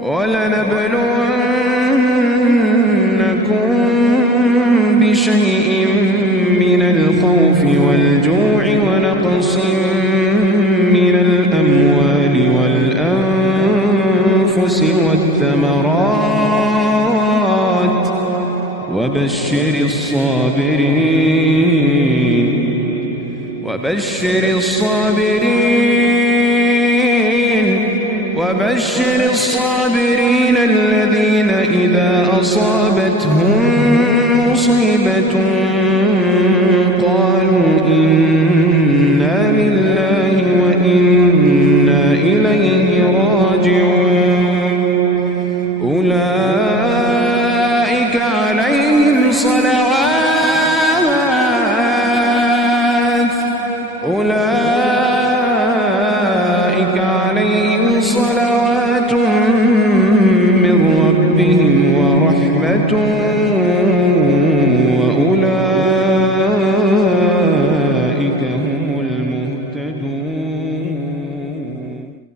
ولنبلونكم بشيء من الخوف والجوع ونقص من الأموال والأنفس والثمرات وبشر الصابرين الذين إذا أصابتهم مصيبة قالوا إنا لله وإنا إليه راجعون أولئك عليهم صلوات من ربهم ورحمة